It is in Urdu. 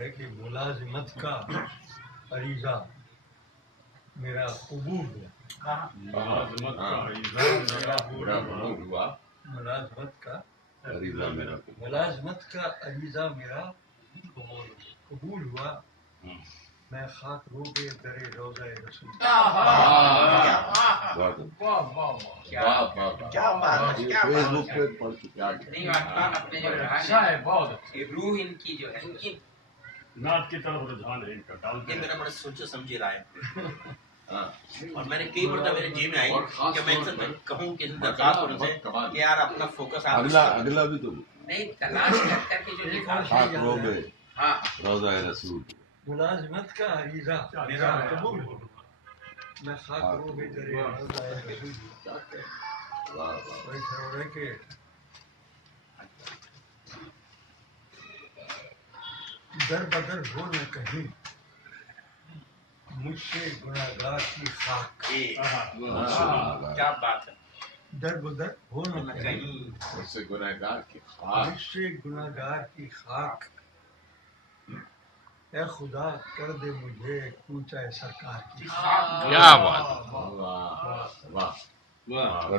ہے کہ ملازمت کا عریضہ میرا قبول ہوا. ملازمت کا ملازمت کا عریضہ میرا قبول ہوا. میں خاک رو کے در روضہ رسول. فیس بک پہ پڑھ چکے اپنے جو روح ان کی جو ہے نعت کی طرف رجحان ہے ان کا ڈالتے یہ میرا بڑا سوچے سمجھی رہا ہے اور میں نے کئی مرتبہ میرے جی میں آئی کہ میں ان سے کہوں کہ درخواست ان سے کہ یار اپنا فوکس آپ اگلا بھی تو نہیں تلاش کر کے جو لکھا خاک رو میں ہاں روضہ رسول. ملازمت کا عریضہ میرا قبول ہوا. میں خاک رو کے در روضہ رسول. وہی سرور ہے کہ در بدر ہو نہ کہیں مجھ سے گناہگار کی خاک. کیا بات ہے. در بدر ہو نہ کہیں اس سے گنہگار کی خاک. مجھ سے گناہگار کی خاک. اے خدا کر دے مجھے کوچہ سرکار کی خاک. کیا بات. واہ واہ واہ.